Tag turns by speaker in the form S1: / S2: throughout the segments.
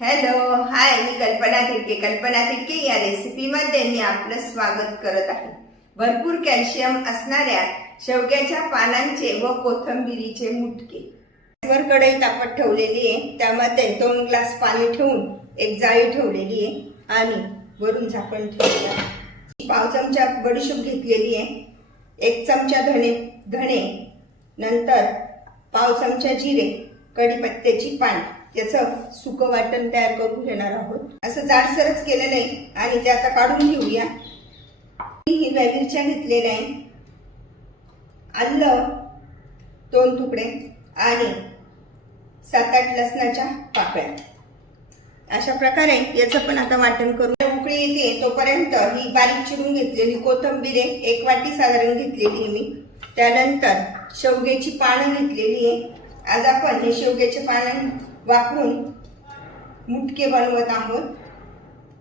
S1: Hello hi मी कल्पना तिडके कल्पना तिडके या रेसिपीमध्ये मी आपलं स्वागत करत आहे. भरपूर कॅल्शियम असणाऱ्या शेवग्याच्या पानांचे व कोथंबिरीचे मुटके. वर कढई तापत ठेवलेली आहे. त्यामध्ये दोन ग्लास पाणी ठेवून एक जाळी ठेवलेली आहे आणि वरून झाकण ठेवलेलं आहे. पाव चमचा बडीशोप घेतलेली आहे. एक चमचा धणे धणे. नंतर पाव चमचा जिरे कढीपत्त्याची पाने. याचं सुकं वाटण तयार करून घेणार आहोत. असं जाडसरच केलं नाही आणि ते आता काढून घेऊया. हिरव्या मिरच्या घेतलेल्या आहे. आलं दोन तुकडे आणि सात आठ लसणाच्या पाकळ्या. अशा प्रकारे याचं पण आता वाटण करून उकळी येते तोपर्यंत ही बारीक चिरून घेतलेली कोथंबीर आहे. एक वाटी साधारण घेतलेली आहे मी. त्यानंतर शेवग्याची पानं घेतलेली आहे. आज आपण हे शेवग्याचे पानं वापरून मुटके बनवत आहोत.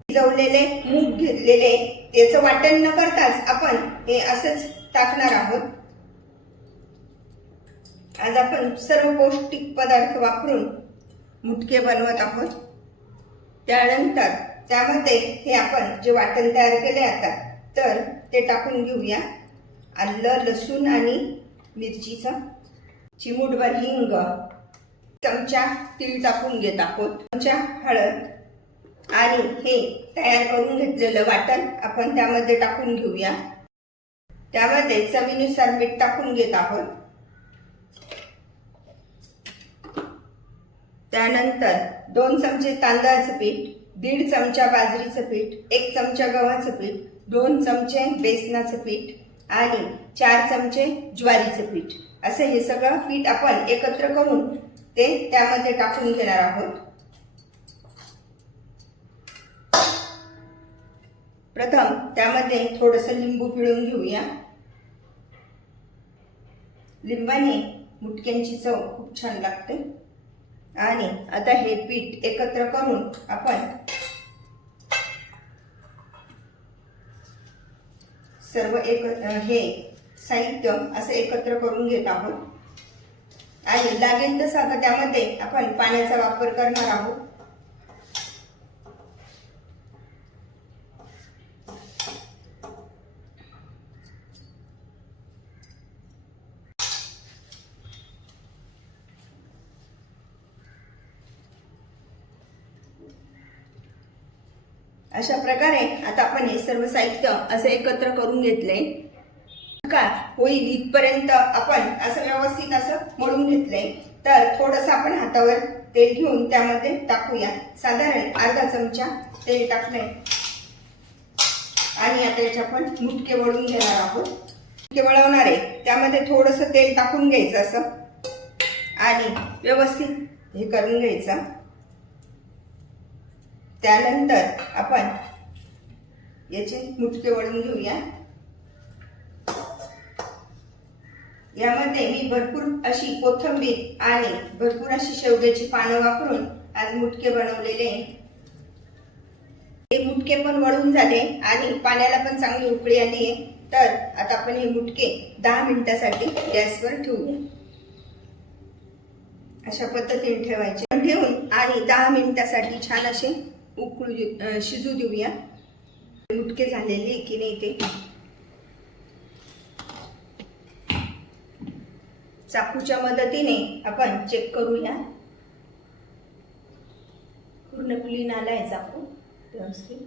S1: भिजवलेले मूग घेतलेले त्याचं वाटण न करताच आपण हे असंच टाकणार आहोत. आज आपण सर्व पौष्टिक पदार्थ वापरून मुटके बनवत आहोत. त्यानंतर त्यामध्ये हे आपण जे वाटण तयार केले आता तर ते टाकून घेऊया. आलं लसूण आणि मिरचीचं चिमूटभर हिंग. चमचा तीळ टाकून घेत आहोत. चमचा हळद आणि हे तयार करून घेतलेलं वाटण आपण त्यामध्ये टाकून घेऊया. त्यामध्ये चवीनुसार मीठ टाकून घेत आहोत. त्यानंतर दोन चमचे तांदळाचं पीठ दीड चमचा बाजरीचं पीठ एक चमचा गव्हाचं पीठ दोन चमचे बेसनाचं पीठ आणि चार चमचे ज्वारीचं पीठ. असं हे सगळं पीठ आपण एकत्र करून ते त्यामध्ये टाकून घेणार आहोत. प्रथम त्यामध्ये थोडस लिंबू पिळून घेऊया. लिंबाने मुटक्यांची चव खूप छान लागते. आणि आता हे पीठ एकत्र करून आपण सर्व एक हे साहित्य असं एकत्र करून घेत आहोत. आणि लागेल तसं आता त्यामध्ये आपण पाण्याचा वापर करणार आहोत. अशा प्रकारे आता आपण हे सर्व साहित्य असं एकत्र करून घेतलंय. का होईल इथपर्यंत आपण असं व्यवस्थित असं मळून घेतलंय. तर थोडस आपण हातावर तेल घेऊन त्यामध्ये टाकूया. साधारण अर्धा चमचा तेल टाकलंय. आणि आता याचे आपण मुटके वळून घेणार आहोत. मुटके वळवणार आहे. त्यामध्ये थोडस तेल टाकून घ्यायचं असं. आणि व्यवस्थित हे करून घ्यायचं. त्यानंतर आपण याचे मुटके वळून घेऊया. यामध्ये मी भरपूर अशी कोथंबीर आणि भरपूर अशी शेवग्याची पानं वापरून आज मुटके बनवलेले हे मुटके पण वळून झाले आणि पाण्याला पण चांगली उकळी आली आहे. तर आता आपण हे मुटके दहा मिनिटासाठी गॅसवर ठेवूया. अशा पद्धतीने ठेवायचे. ठेवून आणि दहा मिनिटासाठी छान असे उकळू शिजू देऊया. मुटके झालेले की नाही ते. चाकूच्या मदतीने आपण चेक करूया. पूर्ण क्लीन आलाय चाकू. व्यवस्थित.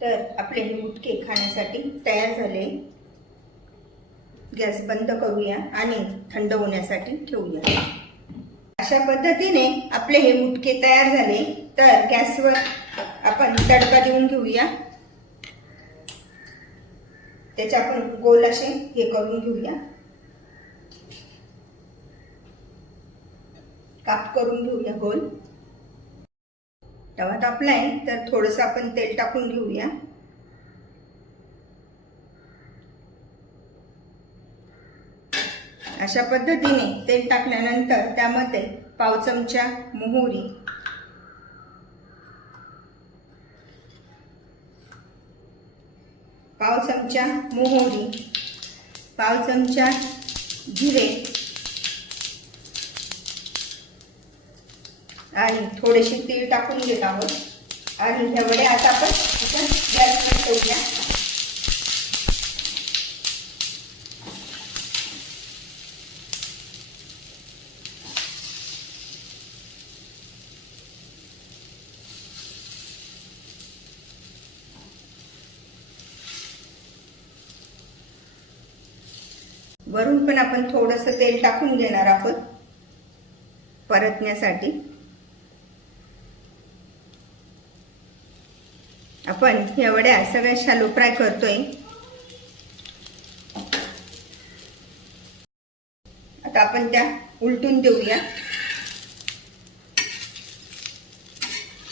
S1: तर आपले हे मुटके खाण्यासाठी तयार झाले. गॅस बंद करूया आणि थंड होण्यासाठी ठेवूया. अशा पद्धतीने आपले हे मुटके तयार झाले. तर गॅसवर आपण तडका देऊन घेऊया. त्याचे आपण गोल असे हे करून घेऊया. काप करून घेऊया गोल. तवा तापलाय तर थोडस आपण तेल टाकून घेऊया. अशा पद्धतीने तेल टाकल्यानंतर त्यामध्ये पाव चमचा मोहरी पाव चमचा मोहरी पाव चमचा जिरे आणि थोडेसे तीळ टाकून घेत आहोत. आणि ह्या वड्या आता आपण आपण गॅसवर ठेवूया. वरून पण आपण थोडंसं तेल टाकून घेणार आहोत. परतण्यासाठी. आपण या वड्या सगळ्या शालो फ्राय करतोय. आता आपण त्या उलटून देऊया.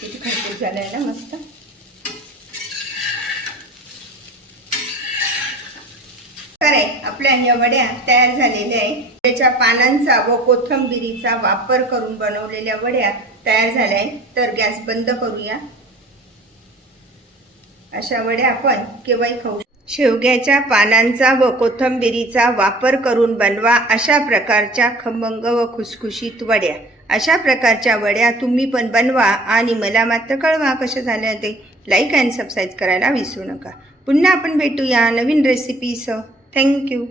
S1: किती खरपूस झालाय ना मस्त. तर आहे आपल्या या वड्या तयार झालेल्या आहे. त्याच्या पानांचा व कोथंबिरीचा वापर करून बनवलेल्या वड्या तयार झाल्या आहे तर गॅस बंद करूया. अशा वड्या आपण केव्हाही खाऊ शेवग्याच्या पानांचा व कोथंबिरीचा वापर करून बनवा अशा प्रकारच्या खमंग व खुसखुशीत वड्या. अशा प्रकारच्या वड्या तुम्ही पण बनवा आणि मला मात्र कळवा कशा झाल्या ते. लाईक अँड सबस्क्राईब करायला विसरू नका. पुन्हा आपण भेटूया नवीन रेसिपीसह थँक्यू